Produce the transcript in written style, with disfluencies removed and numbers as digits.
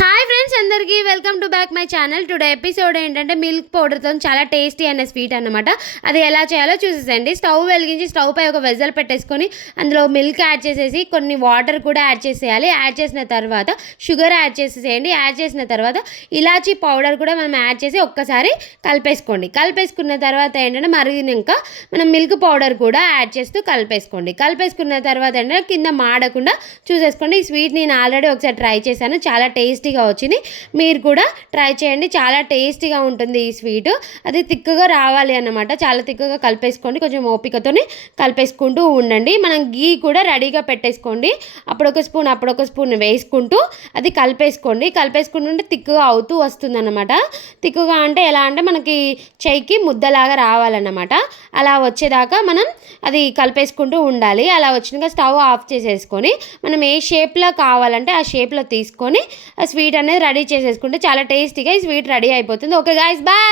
Hi friends, అందరికీ welcome to back my channel. Today episode ఏంటంటే milk పౌడర్తో చాలా tasty అయిన స్వీట్ అనమాట. అది ఎలా చేయాలో చూసేసండి. స్టవ్ వెలిగించి స్టవ్ పై ఒక వెజల్ పెట్టేసుకొని అందులో మిల్క్ యాడ్ చేసేసి కొన్ని వాటర్ కూడా యాడ్ చేసేయాలి. యాడ్ చేసిన తర్వాత షుగర్ యాడ్ చేసేసేయండి. యాడ్ చేసిన తర్వాత ఇలాచీ పౌడర్ కూడా మనం యాడ్ చేసి ఒక్కసారి కలిపేసుకోండి. కలిపేసుకున్న తర్వాత ఏంటంటే మరిగినాక మనం మిల్క్ పౌడర్ కూడా యాడ్ చేస్తూ కలిపేసుకోండి. కలిపేసుకున్న తర్వాత ఏంటంటే కింద మాడకుండా చూసేసుకోండి. ఈ స్వీట్ నేను ఆల్రెడీ ఒకసారి ట్రై చేశాను, చాలా టేస్టీగా వచ్చింది. మీరు కూడా ట్రై చేయండి, చాలా టేస్టీగా ఉంటుంది ఈ స్వీట్. అది తిక్కుగా రావాలి అన్నమాట. చాలా తిక్కుగా కలిపేసుకోండి, కొంచెం ఓపికతోని కలిపేసుకుంటూ ఉండండి. మనం గీ కూడా రెడీగా పెట్టేసుకోండి. అప్పుడొక స్పూన్ వేసుకుంటూ అది కలిపేసుకోండి. కలిపేసుకుంటుంటే తిక్కుగా అవుతూ వస్తుంది అన్నమాట. తిక్కుగా అంటే ఎలా అంటే మనకి చెయ్యికి ముద్దలాగా రావాలన్నమాట. అలా వచ్చేదాకా మనం అది కలిపేసుకుంటూ ఉండాలి. అలా వచ్చినాక స్టవ్ ఆఫ్ చేసేసుకొని మనం ఏ షేప్లో కావాలంటే ఆ షేప్లో తీసుకొని ఆ స్వీట్ అనేది రెడీ చేసేసుకుంటే చాలా టేస్టీగా ఈ స్వీట్ రెడీ అయిపోతుంది. Okay guys, bye.